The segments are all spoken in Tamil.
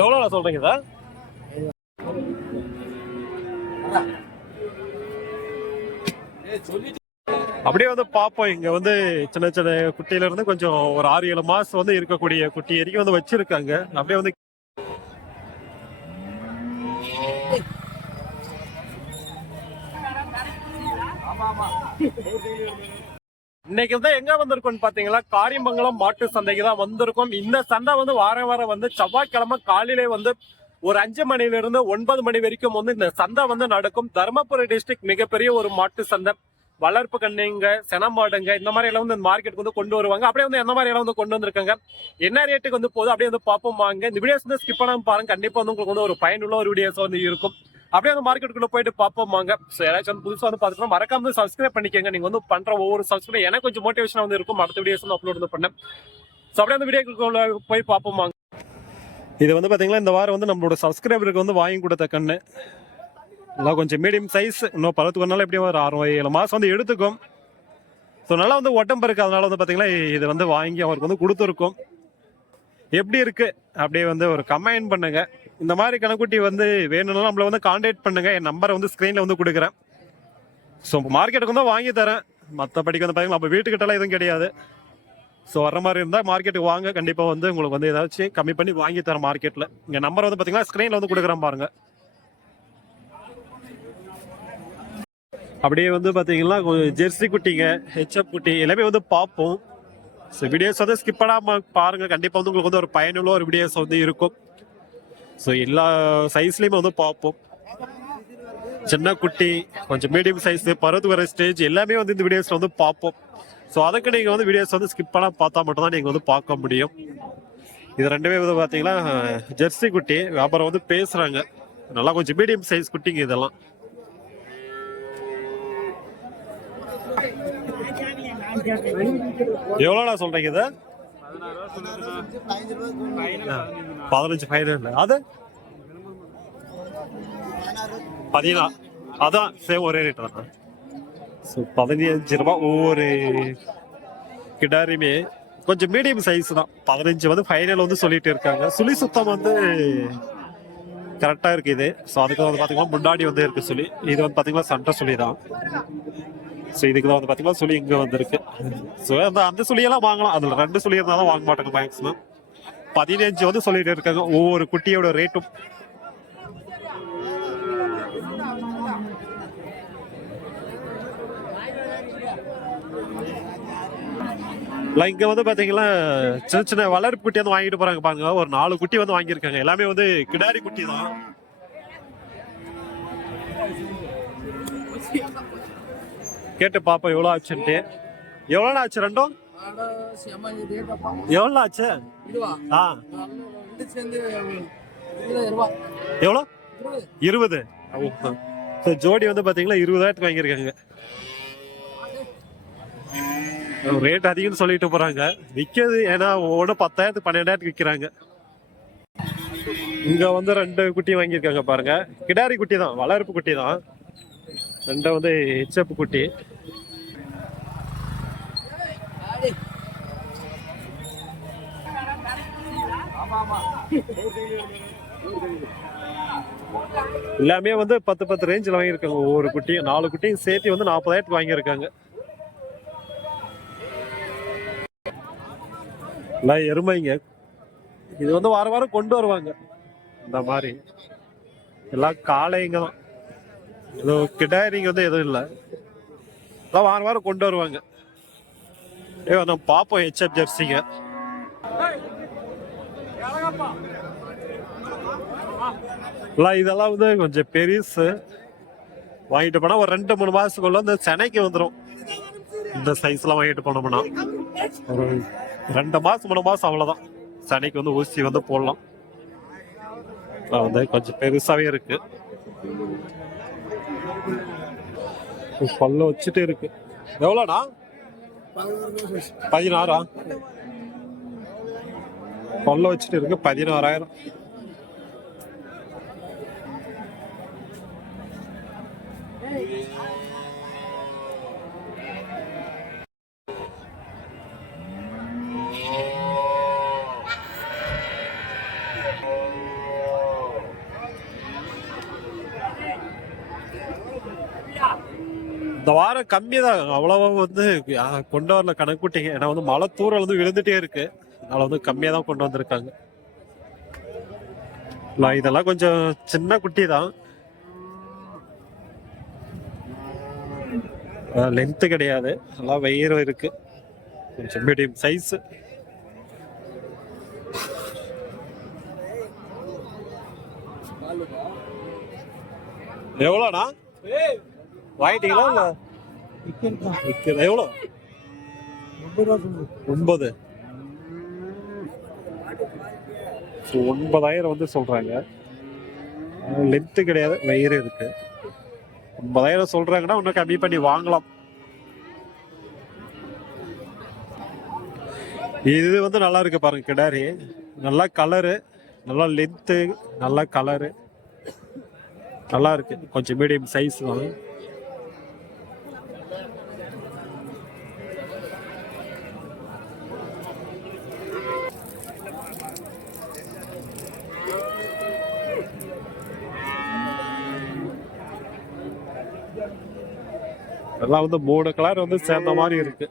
எவ்வளோண்ணா சொல்றீங்க இதை? அப்படியே வந்து பார்ப்போம். இங்க வந்து சின்ன சின்ன குட்டியில இருந்து கொஞ்சம் ஒரு ஆறு ஏழு மாசம் வந்து இருக்கக்கூடிய குட்டி வரைக்கும் வந்து வச்சிருக்காங்க. அப்படியே வந்து இன்னைக்கு வந்து எங்க வந்திருக்கோம்னு பாத்தீங்களா? காரியமங்கலம் மாட்டு சந்தைக்கு தான் வந்திருக்கோம். இந்த சந்தை வந்து வாரம் வாரம் வந்து செவ்வாய்க்கிழமை காலையிலே வந்து ஒரு அஞ்சு மணில இருந்து ஒன்பது மணி வரைக்கும் வந்து இந்த சந்தை வந்து நடக்கும். தருமபுரி டிஸ்ட்ரிக்ட் மிகப்பெரிய ஒரு மாட்டு சந்தை. வளர்ப்பு கண்ணுங்க செனமாடுங்க இந்த மாதிரி எல்லாம் வந்து இந்த மார்க்கெட்டுக்கு வந்து கொண்டு வருவாங்க. அப்படியே வந்து எந்த மாதிரி எல்லாம் வந்து கொண்டு வந்திருக்காங்க? என்ன ரேட்டுக்கு வந்து போதும் அப்படியே வந்து பார்ப்போம் வாங்க. இந்த வீடியோஸ் வந்து ஸ்கிப் பண்ணாமல் பாருங்க. கண்டிப்பா வந்து உங்களுக்கு வந்து ஒரு பயனுள்ள ஒரு வீடியோஸ் வந்து இருக்கும். அப்படியே அந்த மார்க்கெட்டுக்குள்ள போயிட்டு பார்ப்போம் ஸோ யாராச்சும் வந்து புதுசாக வந்து பார்த்துட்டு மறக்காம வந்து சப்ஸ்கிரைப் பண்ணிக்கோங்க. நீங்க வந்து பண்ற ஒவ்வொரு சப்ஸ்கிரைப் எனக்கு கொஞ்சம் மோட்டிவேஷன் வந்து இருக்கும். அடுத்த வீடியோஸ் வந்து அப்லோட் வந்து பண்ணேன். ஸோ அப்படியே அந்த வீடியோக்குள்ள போய் பார்ப்போம்பாங்க இது வந்து பாத்தீங்கன்னா இந்த வாரம் வந்து நம்மளோட சப்ஸ்கிரைபருக்கு வந்து வாங்கி கொடுத்த கண்ணு. எல்லாம் கொஞ்சம் மீடியம் சைஸ் இன்னும் பழத்துக்கு நாள் எப்படியும் ஒரு ஆறு ஏழு மாசம் வந்து எடுத்துக்கும். ஸோ நல்லா வந்து உடம்பு இருக்கு அதனால வந்து பாத்தீங்கன்னா இது வந்து வாங்கி அவருக்கு வந்து கொடுத்துருக்கோம். எப்படி இருக்கு? அப்படியே வந்து ஒரு கமெண்ட் பண்ணுங்க. இந்த மாதிரி கணக்குட்டி வந்து வேணும்னா நம்மள வந்து காண்டாக்ட் பண்ணுங்க. என் நம்பரை வந்து ஸ்க்ரீன்ல வந்து கொடுக்குறேன். ஸோ மார்க்கெட்டுக்கு வந்து வாங்கி தரேன். மற்றபடிக்கு வந்து பார்த்தீங்கன்னா நம்ம வீட்டுக்கிட்டலாம் எதுவும் கிடையாது. ஸோ வர மாதிரி இருந்தால் மார்க்கெட்டுக்கு வாங்க. கண்டிப்பாக வந்து உங்களுக்கு வந்து ஏதாச்சும் கம்மி பண்ணி வாங்கி தரேன் மார்க்கெட்டில் இங்கே நம்பர் வந்து பார்த்தீங்கன்னா ஸ்க்ரீனில் வந்து கொடுக்குறேன் பாருங்க. அப்படியே வந்து பார்த்தீங்கன்னா கொஞ்சம் ஜெர்சி குட்டிங்க ஹெச்எப் குட்டி எல்லாமே வந்து பார்ப்போம். ஸோ வீடியோஸ் வந்து ஸ்கிப் பண்ணாமல் பாருங்கள் கண்டிப்பாக வந்து உங்களுக்கு வந்து ஒரு பயனுள்ள ஒரு வீடியோஸ் வந்து இருக்கும். ஸோ எல்லா சைஸ்லேயுமே வந்து பார்ப்போம். சின்ன குட்டி கொஞ்சம் மீடியம் சைஸ் பருவத்து வர ஸ்டேஜ் எல்லாமே வந்து இந்த வீடியோஸில் வந்து பார்ப்போம். ஸோ அதுக்கு நீங்கள் வந்து வீடியோஸ் வந்து ஸ்கிப் பார்த்தா மட்டும்தான் நீங்கள் வந்து பார்க்க முடியும். இது ரெண்டுமே வந்து பார்த்தீங்கன்னா ஜெர்சி குட்டி வியாபாரம் வந்து பேசுகிறாங்க நல்லா கொஞ்சம் மீடியம் சைஸ் குட்டிங்க இதெல்லாம். எவ்வளோடா சொல்கிறீங்க இதை? பதினஞ்சு ஃபைனல் அது? பதினா அதான் சேம் ஒரே ரேட் தான்? ஸோ பதினஞ்சு ரூபா ஒவ்வொரு கிடாரியுமே கொஞ்சம் மீடியம் சைஸ் தான். பதினஞ்சு வந்து ஃபைனல் வந்து சொல்லிட்டு இருக்காங்க. சுழி சுத்தம் வந்து கரெக்டாக இருக்கு இது. ஸோ அதுக்கு வந்து பார்த்தீங்கன்னா முன்னாடி வந்து இருக்கு சொல்லி இது வந்து பார்த்தீங்கன்னா சண்டை சொல்லி தான் ஸோ இதுக்கு தான் வந்து பார்த்தீங்கன்னா சுழி இங்கே வந்திருக்கு. ஸோ அந்த அந்த சுழியெல்லாம் வாங்கலாம். அதில் ரெண்டு சுழி இருந்தாலும் வாங்க மாட்டாங்க மேக்ஸிமம் பதினஞ்சு வந்து சொல்லிட்டு இருக்காங்க. ஒவ்வொரு குட்டியோட ரேட்டும் இல்லை இங்க வந்து பாத்தீங்கன்னா சின்ன சின்ன வளர்ப்பு குட்டி வந்து வாங்கிட்டு போறாங்க பாருங்க. ஒரு நாலு குட்டி வந்து வாங்கியிருக்காங்க. எல்லாமே வந்து கிடாரி குட்டி தான். கேட்டு பாப்போம் எவ்வளோ ஆச்சுன்ட்டு. எவ்வளோ ஆச்சு ரெண்டும்? எவ்வளோ ஆச்சு? ஆ. எவ்வளோ இருபது. ஜோடி வந்து பாத்தீங்கன்னா இருபதாயிரத்துக்கு வாங்கியிருக்காங்க. ரேட் அதிகம்னு சொல்லிட்டு போறாங்க. விற்கிறது ஏன்னா ஒவ்வொன்று பத்தாயிரத்துக்கு பன்னெண்டாயிரத்துக்கு விற்கிறாங்க இங்க வந்து ரெண்டு குட்டி வாங்கியிருக்காங்க பாருங்க. கிடாரி குட்டி தான் வளர்ப்பு குட்டி தான். ரெண்டு வந்து ஹெச்எப் குட்டி. எல்லாமே வந்து பத்து பத்து ரேஞ்சில் வாங்கியிருக்காங்க. ஒவ்வொரு குட்டியும் நாலு குட்டியும் சேர்த்து வந்து நாற்பதாயிரத்துக்கு வாங்கியிருக்காங்க. எல்லாம் எருமைங்க. இது வந்து வாரம் வாரம் கொண்டு வருவாங்க. இந்த மாதிரி. எல்லாம் காளைங்க தான். இது கிடாரிங்க வந்து எதுவும் இல்லை. அதான் வாரம் வாரம் கொண்டு வருவாங்க. ஏ நம்ம பார்ப்போம் ஹெச்எப் ஜெர்சிங்க எல்லாம் இதெல்லாம் வந்து கொஞ்சம் பெருசு. வாங்கிட்டு போனா ஒரு ரெண்டு மூணு மாசத்துக்குள்ள இந்த சென்னைக்கு வந்துடும் இந்த சைஸ்லாம் வாங்கிட்டு போனோம்னா. ஒரு ரெண்டு மாசம் மூணு மாசம் அவ்வளவுதான். சனிக்கு வந்து ஊசி வந்து போடலாம். வந்து கொஞ்சம் பெருசாவே இருக்கு. பல்ல வச்சுட்டு இருக்கு. எவ்வளோண்ணா பதினாறா? பல்ல வச்சுட்டு இருக்கு பதினாறாயிரம். கம்மி தான் அவ்வளவா வந்து கொண்டு வரல கணக்குட்டிங்க ஏன்னா வந்து மழை தூரம் வந்து விழுந்துட்டே இருக்கு. அதனால வந்து கம்மியா தான் கொண்டு வந்திருக்காங்க. இதெல்லாம் கொஞ்சம் சின்ன குட்டி தான் லென்த் கிடையாது. நல்லா வயிறு இருக்கு. கொஞ்சம் மீடியம் சைஸ் எவ்வளோண்ணா? வாங்கிட்டீங்களா? விற்கிறது எவ்வளோ ஒன்பது. ஸோ ஒன்பதாயிரம் வந்து சொல்றாங்க. லென்த்து கிடையாது வயிறு இருக்கு. ஒன்பதாயிரம் சொல்றாங்கன்னா இன்னும் கம்மி பண்ணி வாங்கலாம். இது வந்து நல்லா இருக்கு பாருங்க கிடாரி. நல்லா கலரு நல்லா லென்த்து நல்லா கலரு நல்லா இருக்கு. கொஞ்சம் மீடியம் சைஸ் தான். எல்லாம் வந்து மூணு கலர் வந்து சேர்ந்த மாதிரி இருக்கு.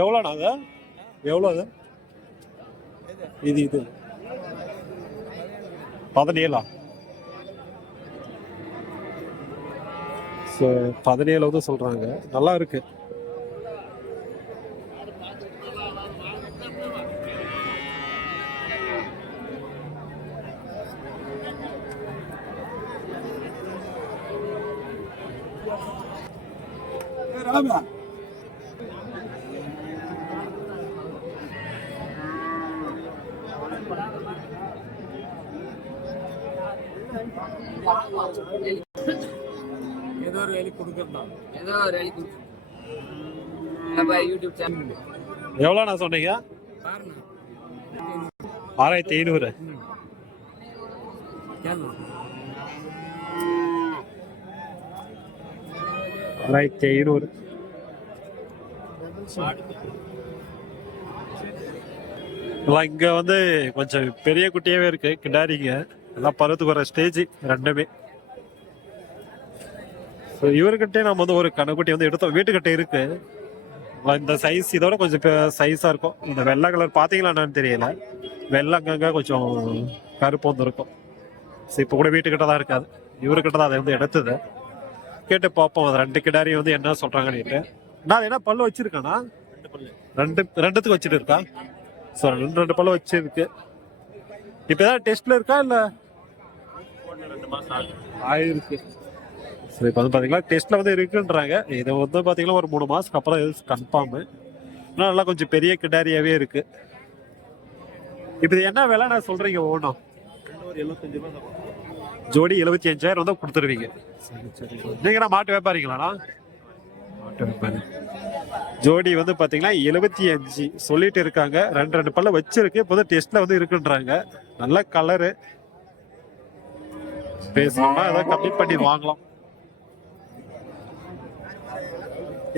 எவ்வளோண்ணா அது? எவ்வளோ அது? இது இது. பதினேழா? ஸோ பதினேழு வந்து சொல்றாங்க. நல்லா இருக்கு ஏதோ ஒரு வேலை கொடுக்கறதான் ஏதோ ஒரு வேலை கொடுத்து நம்ம யூடியூப் சேனல் எவ்வளோண்ணா சொன்னீங்க பாருங்க ஆறாயிரத்தி ஐநூறு கேளுங்க ஆறாயிரத்தி ஐநூறு எல்லாம் இங்க வந்து கொஞ்சம் பெரிய குட்டியாவே இருக்கு கிடாரிங்க. எல்லாம் பருவத்துக்கு வர ஸ்டேஜ் ரெண்டுமே. ஸோ இவர்கிட்டே நம்ம வந்து ஒரு கணக்குட்டி வந்து எடுத்தோம். வீட்டுக்கிட்ட இருக்கு. இந்த சைஸ் இதோட கொஞ்சம் சைஸா இருக்கும். இந்த வெள்ளை கலர் பாத்தீங்களா என்னன்னு தெரியல. வெள்ளை அங்கங்க கொஞ்சம் கருப்பு வந்து இருக்கும். ஸோ இப்போ கூட வீட்டுக்கிட்ட தான் இருக்காது இவர்கிட்ட தான் அதை வந்து எடுத்தது. கேட்டு பார்ப்போம். அது ரெண்டு கிடாரியும் வந்து என்ன சொல்றாங்கன்னுட்டு நான் என்ன பல்லு வச்சிருக்கானா? ரெண்டு ரெண்டுத்துக்கு வச்சுட்டு இருக்கா? ஸோ ரெண்டு ரெண்டு பல்லு வச்சிருக்கு. இப்போ ஏதாவது டெஸ்ட்ல இருக்கா இல்ல? ஆயிருக்கு. சரி இப்போ வந்து பாத்தீங்கன்னா டெஸ்ட்ல வந்து இருக்குன்றாங்க. இது வந்து பாத்தீங்கன்னா ஒரு மூணு மாசத்துக்கு அப்புறம் கன்ஃபார்ம் நல்லா கொஞ்சம் பெரிய கிடாரியாவே இருக்கு. இப்போ இது என்ன விலை நான் சொல்றீங்க ஓணும் ஜோடி எழுபத்தி அஞ்சாயிரம் வந்து கொடுத்துருவீங்க. நீங்க நான் மாட்டு வியாபாரிங்களாண்ணா? ஜோடி வந்து பாத்தீங்கன்னா எழுபத்தி அஞ்சு சொல்லிட்டு இருக்காங்க. ரெண்டு ரெண்டு பல்ல வச்சிருக்கு. இப்போ டெஸ்ட்ல வந்து இருக்குன்றாங்க. நல்ல கலரு பேசணும்னா அதை கம்மி பண்ணி வாங்கலாம்.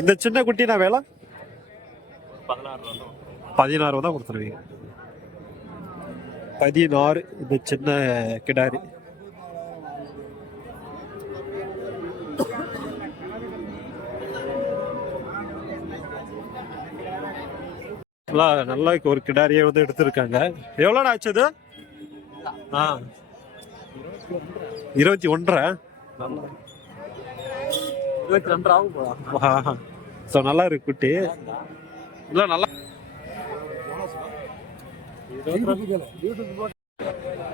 இந்த சின்ன குட்டி நான் வேலை? பதினாறு தான் கொடுத்துருவீங்க. பதினாறு இந்த சின்ன கிடாரி. நல்லா நல்லா ஒரு கிடாரியே வந்து எடுத்திருக்காங்க. எவ்வளோடா ஆச்சு இது? ஆ. இருபத்தி ஒன்றரை இருபத்தி ரெண்டு ஆகும் ஸோ நல்லா இருக்கு குட்டி. இல்லை நல்லா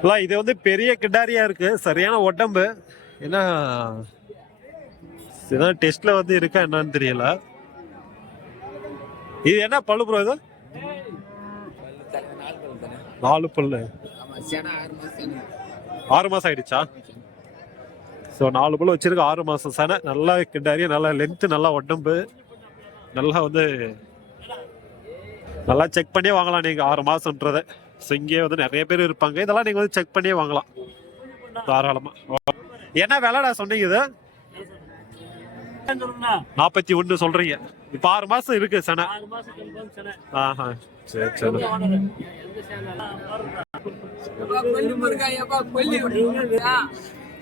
இல்ல இது வந்து பெரிய கிடாரியா இருக்கு. சரியான உடம்பு. ஏன்னா இதான் டெஸ்ட்ல வந்து இருக்கா என்னன்னு தெரியல. இது என்ன பல்லு ப்ரோ இது? நாலு பல்லு. ஆறு மாசம் ஆயிடுச்சா? ஸோ நாலு பல்லு வச்சிருக்க ஆறு மாசம் சனை. நல்லா கிட்டாரி நல்லா லென்த்து நல்லா உடம்பு. நல்லா வந்து நல்லா செக் பண்ணியே வாங்கலாம் நீங்க ஆறு மாசம்ன்றத. ஸோ இங்கேயே வந்து நிறைய பேர் இருப்பாங்க. இதெல்லாம் நீங்க வந்து செக் பண்ணியே வாங்கலாம். தாராளமா. என்ன விலைடா சொன்னீங்க இது? நாற்பத்தி ஒன்று சொல்றீங்க. இப்போ ஆறு மாசம் இருக்கு சனை. ஆஹா. சரி சரி.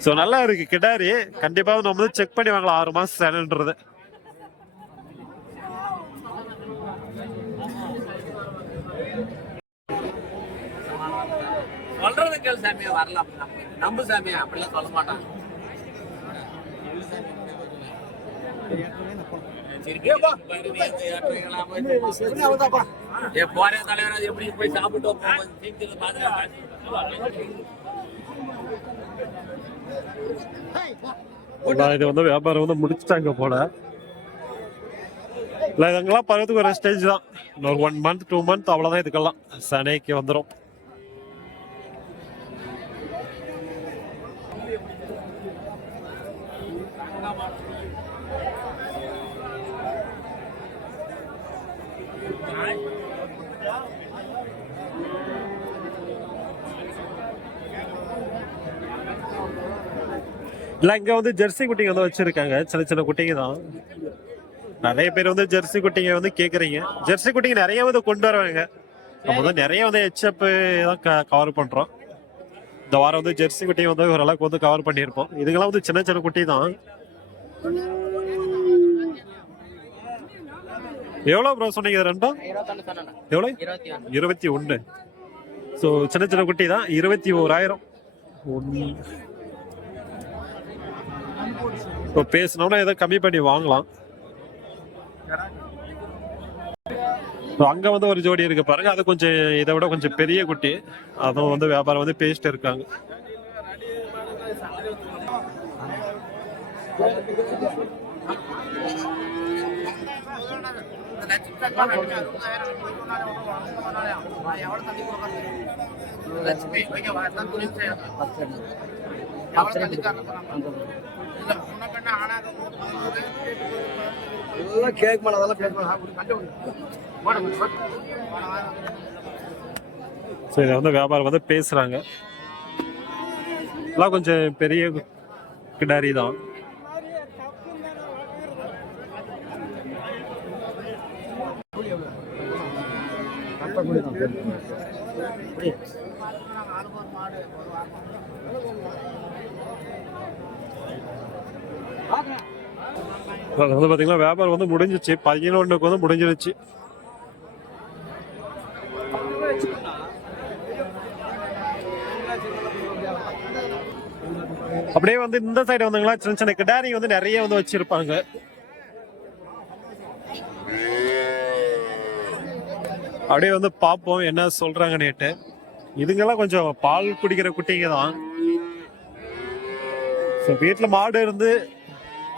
ஸோ நல்லா இருக்கு கிடாரி. கண்டிப்பா நம்ம வந்து செக் பண்ணி வாங்கலாம். ஆறு மாசம் சேனல்ன்றது சொல்றது கேளு சாமி வரலாம். நம்பு சாமி அப்படிலாம் சொல்ல மாட்டான் சரி, ஏ, போறேன் தலைவர் அது எப்படி போய் சாப்பிட்டு போகும்போது பாத்துக்கலாம். இது வந்து வியாபாரம் வந்து முடிச்சுட்டாங்க போல. இல்லை இதெல்லாம் பறதுக்கு ஒரு ஸ்டேஜ் தான். இன்னொரு ஒன் மந்த் டூ மந்த் அவ்வளோதான் இதுக்கெல்லாம். சனைக்கு வந்துடும் இல்லை இங்கே வந்து ஜெர்சி குட்டிங்க வந்து வச்சுருக்காங்க. சின்ன சின்ன குட்டிங்க தான் நிறைய பேர் வந்து ஜெர்சி குட்டிங்க வந்து கேட்குறீங்க ஜெர்சி குட்டிங்க நிறைய வந்து கொண்டு வருவாங்க. நம்ம வந்து நிறைய வந்து ஹெச்எப் தான் கவர் பண்ணுறோம் இந்த வாரம் வந்து ஜெர்சி குட்டிங்க வந்து ஓரளவுக்கு வந்து கவர் பண்ணியிருப்போம். இதுங்கெல்லாம் வந்து சின்ன சின்ன குட்டி தான் எவ்வளோ ப்ரோ சொன்னீங்க ரெண்டும்? எவ்வளோ? இருபத்தி ஒன்று. ஸோ சின்ன சின்ன குட்டி தான் இருபத்தி ஓராயிரம். ஒன்று இப்போ பேசினோம்னா ஏதோ கம்மி பண்ணி வாங்கலாம். அங்கே அங்க வந்து ஒரு ஜோடி இருக்கு பாருங்க. அது கொஞ்சம் இதை விட கொஞ்சம் பெரிய குட்டி. அதுவும் வந்து வியாபாரம் வந்து பேசிட்டு இருக்காங்க. கேக் மேல அதெல்லாம் ஸோ இதை வந்து வியாபாரம் வந்து பேசுறாங்க. எல்லாம் கொஞ்சம் பெரிய கிடாரி தான். அது வந்து பார்த்தீங்கன்னா வியாபாரம் வந்து முடிஞ்சிச்சு. பதினொன்றுக்கு வந்து முடிஞ்சிருச்சு. அப்படியே வந்து இந்த சைடு வந்தீங்களா சின்ன சின்ன கிடாரி வந்து நிறைய வந்து வச்சிருப்பாங்க. அப்படியே வந்து பார்ப்போம் என்ன சொல்றாங்க நேட்டு இதுங்கெல்லாம் கொஞ்சம் பால் குடிக்கிற குட்டிங்க தான். வீட்டில் மாடு இருந்து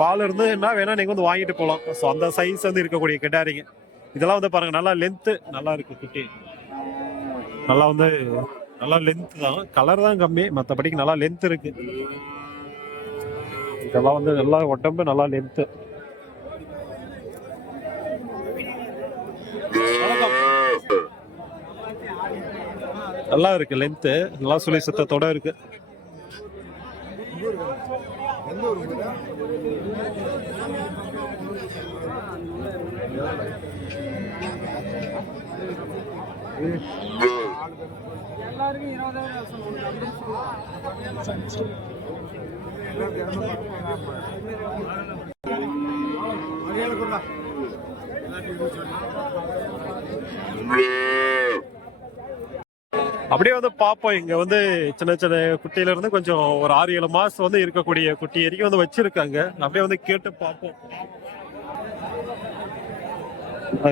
பால் இருந்து என்ன வேணா நீங்க வந்து வாங்கிட்டு போகலாம் ஸோ அந்த சைஸ் வந்து இருக்கக்கூடிய கிடாரிங்க. இதெல்லாம் வந்து பாருங்க நல்லா லென்த்து நல்லா இருக்கு குட்டி. நல்லா வந்து நல்லா லென்த் தான். கலர் தான் கம்மி மற்றபடிக்கு நல்லா லென்த் இருக்கு. இதெல்லாம் வந்து நல்லா உடம்பு நல்லா லென்த்து நல்லா இருக்கு லென்த்து நல்லா சுழி சத்தத்தோட இருக்கு. அப்படியே வந்து பார்ப்போம். இங்க வந்து சின்ன சின்ன குட்டியில இருந்து கொஞ்சம் ஒரு ஆறு ஏழு மாசம் வந்து இருக்கக்கூடிய குட்டி வரைக்கும் வந்து வச்சிருக்காங்க. அப்படியே வந்து கேட்டு பார்ப்போம்.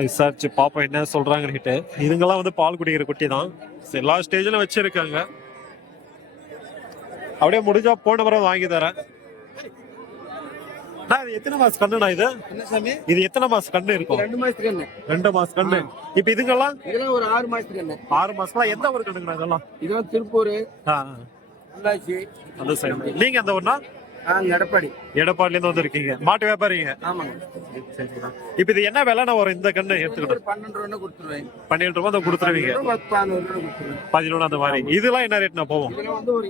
விசாரிச்சு பார்ப்போம் என்ன சொல்றாங்கன்னுட்டு இதுங்கெல்லாம் வந்து பால் குடிக்கிற குட்டி தான். எல்லா ஸ்டேஜ்ல வச்சிருக்காங்க. அப்படியே முடிஞ்சா போன முறை வாங்கி தரேன். இது எத்தனை மாசம் கண்ணுண்ணா இது? இது எத்தனை மாசம் கண்ணு இருக்கும்? ரெண்டு மாசத்துக்கு என்ன ரெண்டு மாசம் கண்ணு. இப்ப இதுங்கெல்லாம்? இதெல்லாம் ஒரு ஆறு மாசத்துக்கு என்ன ஆறு மாசம்லாம் எந்த ஊர் கண்ணுங்கண்ணா இதெல்லாம்? இதெல்லாம் திருப்பூர் பொள்ளாச்சி. அந்த சைடு நீங்க அந்த ஆ எடப்பாடி. எடப்பாடில இருந்து வந்திருக்கீங்க. மாட்டு வியாபாரிங்க. ஆமாங்க. இப்ப இது என்ன விலைனா வரும்? இந்த கண்ணு எடுத்துக்கிட்டு. ஒரு பன்னெண்டு ரூபா கொடுத்துருவேன். பன்னெண்டு தான் கொடுத்துருவீங்க ரூபா கொடுத்துருவேன். பதினொன்று அந்த மாதிரி இதெல்லாம் என்ன ரேட்னா ஒரு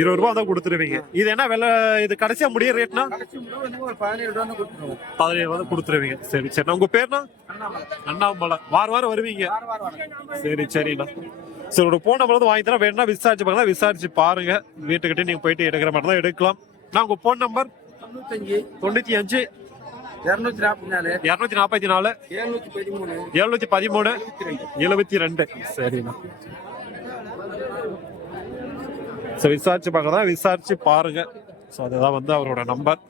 இருபது ரூபா தான் கொடுத்துருவீங்க. இது என்ன விலை? இது கடைசியா முடிய ரேட்னா பதினேழு ரூபா கொடுத்துருவீங்க. சரி சரி. உங்க பேர்னா அண்ணாமலை. வார வாரம் வருவீங்க. சரி சரிண்ணா. சரி ஒரு போன் நம்பர் வந்து வாங்கி தரேன். வேணா விசாரிச்சு பார்க்கலாம் விசாரிச்சு பாருங்க. வீட்டுக்கிட்டே நீங்க போயிட்டு எடுக்கிற மாதிரி தான் எடுக்கலாம். நான் உங்க போன் நம்பர் தொண்ணூத்தஞ்சு தொண்ணூத்தி அஞ்சு இரநூத்தி நாற்பத்தி நாலு இருநூத்தி நாற்பத்தி நாலு எழுநூத்தி பதிமூணு எழுநூத்தி பதிமூணு எழுபத்தி ரெண்டு. சரிண்ணா ஸோ விசாரிச்சு பார்க்கலாம் விசாரிச்சு பாருங்க. ஸோ அதுதான் வந்து அவரோட நம்பர்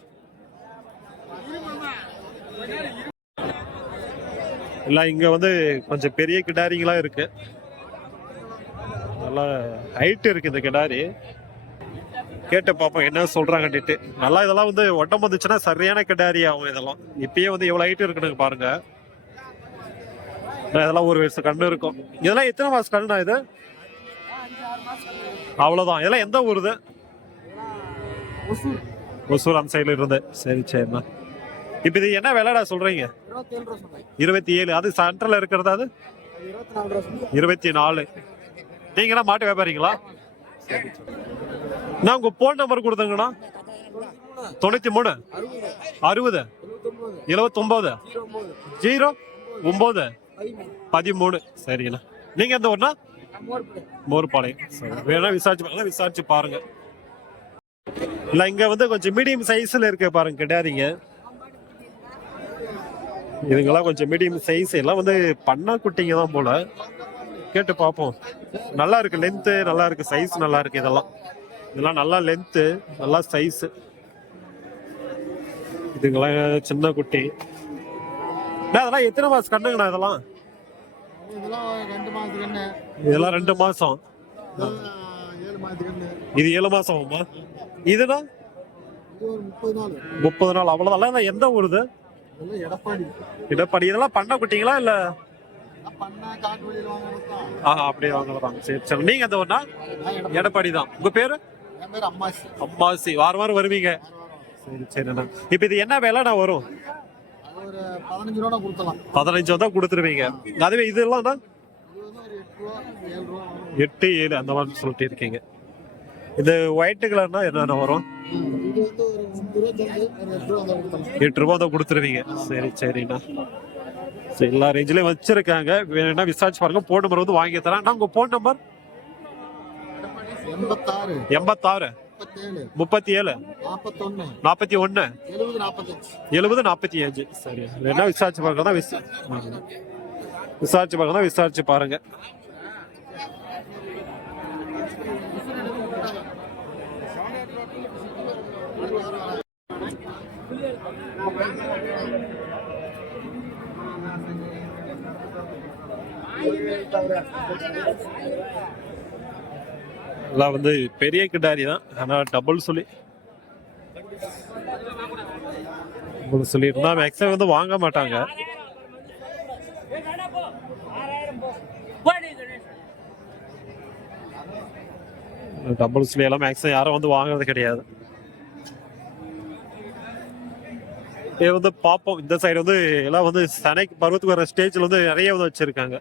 இல்லை இங்க வந்து கொஞ்சம் பெரிய கிடாரிங்களா இருக்கு. நல்லா ஹைட் இருக்கு இந்த கிடாரி. கேட்டு பார்ப்போம் என்ன சொல்றாங்கன்னுட்டு. நல்லா இதெல்லாம் வந்து உடம்பு வந்துச்சுன்னா சரியான கிடாரி ஆகும் இதெல்லாம். இப்பயே வந்து எவ்வளவு ஹைட் இருக்குன்னு பாருங்க. இதெல்லாம் ஒரு வயசு கண்ணு இருக்கும். இதெல்லாம் எத்தனை மாசம் கண்ணுண்ணா இது? அவ்வளவுதான். இதெல்லாம் எந்த ஊர் இது? ஒசூர் அந்த சைடுல இருந்து. சரி சரிண்ணா இப்போ இது என்ன விலைடா சொல்றீங்க? இருபத்தி ஏழு. அது சென்டர்ல இருக்கிறது அது? இருபத்தி நாலு ரூபா சொன்னேன் இருபத்தி நாலு நீங்களா மாட்டு வியாபாரிங்களா? நான் உங்க போன் நம்பர் கொடுத்தங்கண்ணா? தொண்ணூத்தி மூணு. அறுபது. எழுவத்தொன்பது ஜீரோ ஒன்பது பதிமூணு. சரிங்கண்ணா. நீங்க எந்த ஊர்னா மோர்பாளையம். சரி வேணா விசாரிச்சு பார்க்கலாம் விசாரிச்சு பாருங்க. இல்ல இங்க வந்து கொஞ்சம் மீடியம் சைஸ்ல இருக்க பாருங்க கிடையாதுங்க இதுங்கெல்லாம் கொஞ்சம் மீடியம் சைஸ் எல்லாம் வந்து பண்ணா குட்டிங்க தான் போல. கேட்டு பார்ப்போம். நல்லா இருக்கு லென்த்து நல்லா இருக்கு சைஸ் நல்லா இருக்கு இதெல்லாம். இதெல்லாம் நல்லா லென்த்து நல்லா சைஸ் இதுங்கெல்லாம் சின்ன குட்டி. அதெல்லாம் எத்தனை மாசம் கண்ணுங்கண்ணா இதெல்லாம்? இதெல்லாம் ரெண்டு மாசம். இது ஏழு மாசம் ஆகுமா இது ஒரு முப்பது நாள். அவ்வளவுதான். எந்த ஊருது இதெல்லாம் எடப்பாடி. இதெல்லாம் பண்ண குட்டிங்களா இல்ல பண்ணா காட்டு வழியில் வாங்கினதான் ஆ அப்படியே வாங்கலாம் சரி சரி. நீங்க அந்த ஒண்ணா எடப்பாடி தான் உங்க பேரு? பேர் அம்மாசி. அம்மாசி வாரம் வாரம் வருவீங்க. சரி சரிண்ணா இப்போ இது என்ன விலைண்ணா வரும்? பதினஞ்சு ரூபா தான் கொடுத்துருவீங்க. அதுவே இதெல்லாம்ண்ணா இது எட்டு ஏழு அந்த மாதிரி சொல்லிட்டு இருக்கீங்க இது ஒயிட் கலர்னா என்னென்ன வரும்? எட்டு ரூபா தான் கொடுத்துருவீங்க. சரி சரிண்ணா. எல்லா ரேஞ்சிலையும் வச்சிருக்காங்க. வேணும்னா விசாரிச்சு பாருங்க. போன் நம்பர் வந்து வாங்கி தரேன். உங்க போன் நம்பர் எண்பத்தாறு. முப்பத்தி ஏழு நாற்பத்தி ஒன்று எழுபது நாற்பத்தி அஞ்சு சரி. வேணா விசாரிச்சு பார்க்கலாம் விசா விசாரிச்சு பார்க்கலாம் விசாரிச்சு பாருங்க. எல்லாம் வந்து பெரிய கிட்டாரி தான். ஆனால் டபுள் சொல்லி. டபுள் சொல்லி இருந்தால் மேக்ஸிமம் வந்து வாங்க மாட்டாங்க. டபுள் சொல்லி எல்லாம் மேக்ஸிமம் யாரும் வந்து வாங்குறது கிடையாது. இது வந்து பார்ப்போம் இந்த சைடு வந்து எல்லாம் வந்து சனைக்கு பருவத்துக்கு வர ஸ்டேஜ்ல வந்து நிறைய வந்து வச்சுருக்காங்க.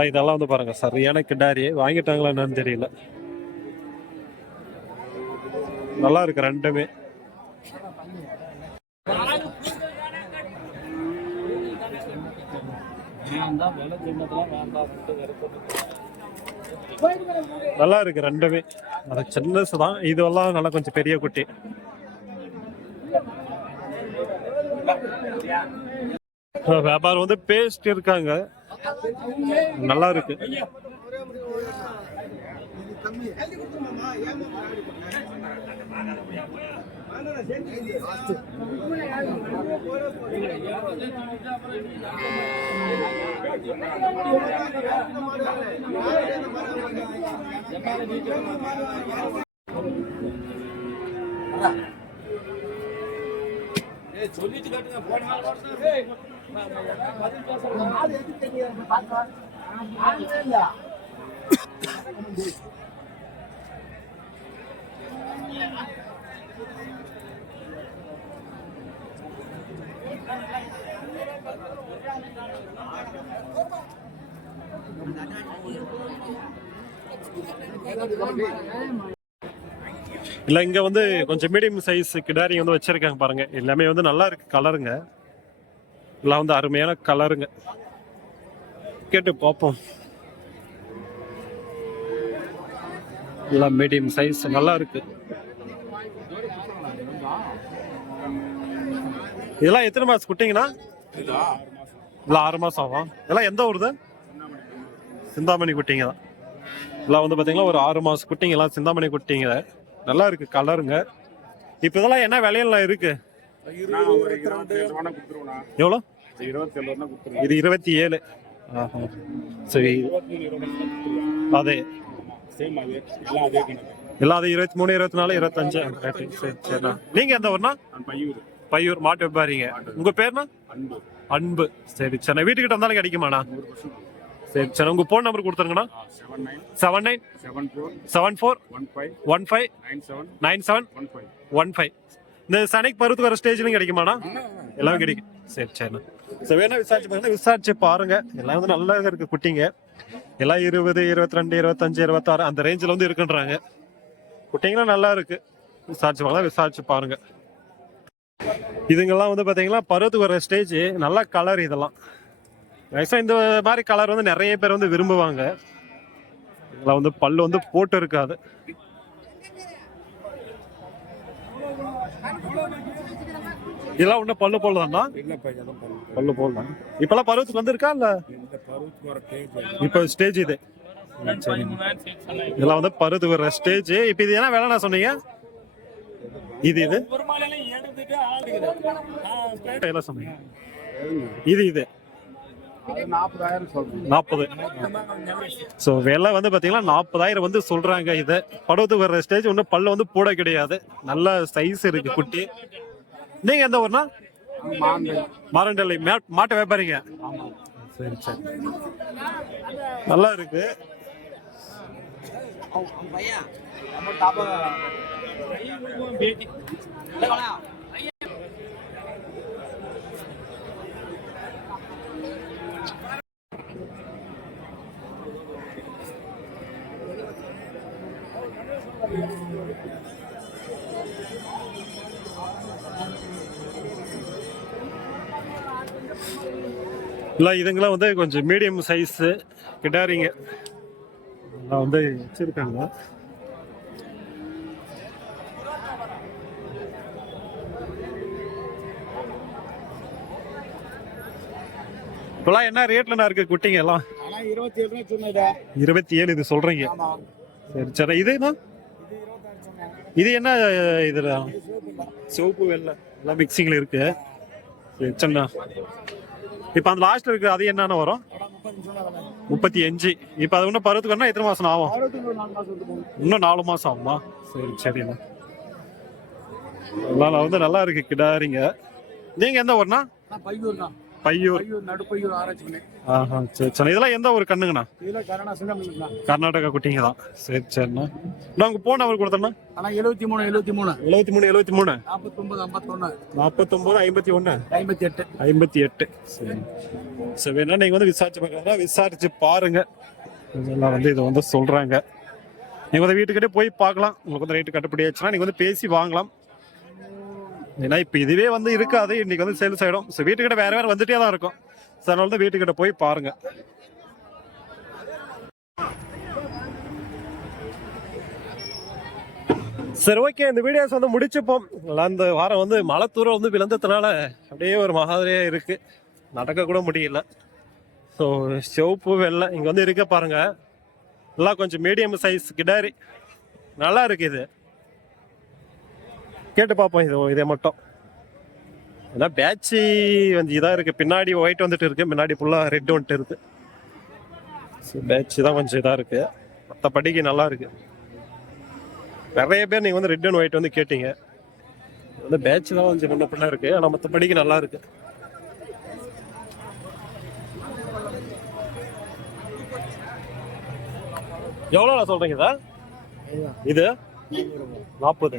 அதான் இதெல்லாம் வந்து பாருங்க சரியான கிண்டாரி வாங்கிட்டாங்களா என்னன்னு தெரியல. நல்லா இருக்கு ரெண்டுமே. நல்லா இருக்கு ரெண்டுமே. அது சின்னசு தான் இதுவெல்லாம் நல்லா கொஞ்சம் பெரிய குட்டி. வியாபாரம் வந்து பேஸ்ட் இருக்காங்க. நல்லா இருக்கு சொல்லிட்டு காட்டுங்க போன நாள் இல்லை இங்கே வந்து கொஞ்சம் மீடியம் சைஸ் கிடாரி வந்து வச்சிருக்காங்க பாருங்கள் எல்லாமே வந்து நல்லா இருக்குது கலருங்க எல்லாம் வந்து அருமையான கலருங்க. கேட்டு பார்ப்போம். எல்லாம் மீடியம் சைஸ் நல்லா இருக்கு. இதெல்லாம் எத்தனை மாசம் குட்டிங்கண்ணா? இல்லை ஆறு மாதம் ஆகும் இதெல்லாம் எந்த ஊருது? சிந்தாமணி குட்டிங்க தான். இதெல்லாம் வந்து பார்த்தீங்கன்னா ஒரு ஆறு மாதம் குட்டிங்க எல்லாம் சிந்தாமணி குட்டிங்க. நல்லா இருக்கு கலருங்க. இப்போ இதெல்லாம் என்ன விலையெல்லாம் இருக்குது எவ்வளோ? இது இருபத்தி ஏழு. சரி. அதே. எல்லாம் அது இருபத்தி மூணு இருபத்தி நாலு இருபத்தஞ்சு. சரி சரிண்ணா நீங்க எந்த ஊர்னா? பையூர். மாட்டு வியாபாரிங்க. உங்க பேர்னா? அன்பு. சரி சரி. வீட்டுக்கிட்ட வந்தாலும் கிடைக்குமாண்ணா? சரி சரி. உங்க phone number கொடுத்துருங்கண்ணா. Seven nine seven four one five nine seven one five இந்த சனைக்கு பருவத்துக்கு வர ஸ்டேஜ்லையும் கிடைக்குமாண்ணா? எல்லாம் கிடைக்கும். சரி சரிண்ணா. சரி வேணா விசாரிச்சு பாருங்க. விசாரிச்சு பாருங்க. எல்லாம் வந்து நல்லா இருக்கு குட்டிங்க. எல்லாம் இருபது இருபத்தி ரெண்டு இருபத்தஞ்சு இருபத்தாறு அந்த ரேஞ்சில் வந்து இருக்குன்றாங்க. குட்டிங்களாம் நல்லா இருக்கு. விசாரிச்சு பாருங்க விசாரிச்சு பாருங்க. இதுங்கெல்லாம் வந்து பார்த்தீங்கன்னா பருவத்துக்கு வர ஸ்டேஜ் நல்ல கலர் இதெல்லாம். மேக்ஸிமம் இந்த மாதிரி கலர் வந்து நிறைய பேர் வந்து விரும்புவாங்க. இதெல்லாம் வந்து பல்லு வந்து போட்டு இருக்காது. இதெல்லாம் ஒன்றும் பல்லு போல தானா பல்லு போல. தான் இப்பெல்லாம் பருவத்துக்கு வந்திருக்கா இல்ல? இப்போ ஸ்டேஜ் இது. சரி. இதெல்லாம் வந்து பருவத்துக்கு வர ஸ்டேஜ் இப்போ இது என்ன வேலை சொன்னீங்க? இது இது. என்ன சொன்னீங்க. இது இது. நாற்பது. ஸோ விலை வந்து பார்த்தீங்கன்னா நாற்பதாயிரம் வந்து சொல்றாங்க இதை. படத்துக்கு வர்ற ஸ்டேஜ் ஒன்றும் பல்லு வந்து போட கிடையாது. நல்ல சைஸ் இருக்கு குட்டி. நீங்க எந்த ஊர்னா? மாரண்டலை. மாட்டு வியாபாரிங்க சரி சரி. நல்லா இருக்கு. இல்லை இதுங்களாம் வந்து கொஞ்சம் மீடியம் சைஸு கிடாரிங்க எல்லாம் வந்து வச்சிருக்காங்க. இப்பெல்லாம் என்ன ரேட்லண்ணா இருக்கு குட்டிங்க எல்லாம்? இருபத்தி ஏழு இது சொல்றீங்க. சரி சரி. இதுனா இது என்ன இதுல சிவப்பு வெள்ளை. எல்லாம் மிக்சிங்ல இருக்கு. சரி சரிண்ணா இப்போ அந்த லாஸ்ட்ல இருக்கு அது என்னென்ன வரும்? முப்பத்தி அஞ்சு. இப்போ அது இன்னும் பருவத்துக்கு வரணும் எத்தனை மாசம் ஆகும்? இன்னும் நாலு மாசம் ஆகுமா? சரி சரிண்ணா அதனால வந்து நல்லா இருக்கு கிடாரிங்க நீங்க எந்த ஊர்னா பையூர். நடுப்பையூர் ஆராய்ச்சி பண்ணேன் ஆஹா சரி சரி. இதெல்லாம் எந்த ஒரு கண்ணுங்கண்ணா? இதுல கரணா சிங்கம் தான் கர்நாடகா குட்டிங்க தான். சரி சரிண்ணா. நான் உங்க போன் நம்பர் கொடுத்தேண்ணா. ஆனா எழுபத்தி மூணு எழுபத்தி மூணு எழுபத்தி மூணு எழுபத்தி மூணு நாற்பத்தொன்பது ஐம்பத்தொன்னு. நாற்பத்தொம்போது ஐம்பத்தி ஒன்று ஐம்பத்தி எட்டு. ஐம்பத்தி எட்டு. சரி. சரி வேணா நீங்க வந்து விசாரிச்சு பார்க்கறதா விசாரிச்சு பாருங்க. இதெல்லாம் வந்து இதை வந்து சொல்றாங்க. நீங்க வந்து வீட்டுக்கிட்டே போய் பார்க்கலாம். உங்களுக்கு வந்து ரேட்டு கட்டுப்படி ஆச்சுன்னா நீங்க வந்து பேசி வாங்கலாம். ஏன்னா இப்போ இதுவே வந்து இருக்காது. இன்னைக்கு வந்து சேல்ஸ் ஆகிடும் ஸோ வீட்டுக்கிட்ட வேற வேற வந்துட்டே தான் இருக்கும். ஸோ அதனால தான் வீட்டுக்கிட்ட போய் பாருங்க. சரி ஓகே. இந்த வீடியோஸ் வந்து முடிச்சுப்போம். அந்த வாரம் வந்து மழை தூரம் வந்து விழுந்ததுனால அப்படியே ஒரு மாதிரியே இருக்கு. நடக்க கூட முடியல. ஸோ சிவப்பு வெள்ளை இங்கே வந்து இருக்க பாருங்க. எல்லாம் கொஞ்சம் மீடியம் சைஸ் கிடாரி. நல்லா இருக்கு இது. கேட்டு பார்ப்போம். இது இதே மட்டும். ஏன்னா பேட்சி வந்து இதாக இருக்குது பின்னாடி ஒயிட் வந்துட்டு இருக்கு. முன்னாடி ஃபுல்லாக ரெட் வந்துட்டு இருக்கு. ஸோ பேட்ச் தான் கொஞ்சம் இதாக இருக்கு. மற்றபடிக்கு நல்லா இருக்கு. நிறைய பேர் நீங்கள் வந்து ரெட் அண்ட் ஒயிட் வந்து கேட்டீங்க. வந்து பேட்ச் தான் கொஞ்சம் முன்ன பிள்ளை இருக்கு. ஆனால் மற்றபடிக்கு நல்லா இருக்கு. எவ்வளோ சொல்கிறீங்க இதை? இது? நாற்பது.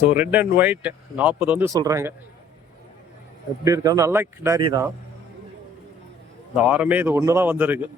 ஸோ ரெட் அண்ட் ஒயிட் நாற்பது வந்து சொல்கிறாங்க எப்படி இருக்காது? நல்ல கிடாரி தான். இந்த ஆரமே இது ஒன்று தான் வந்திருக்கு.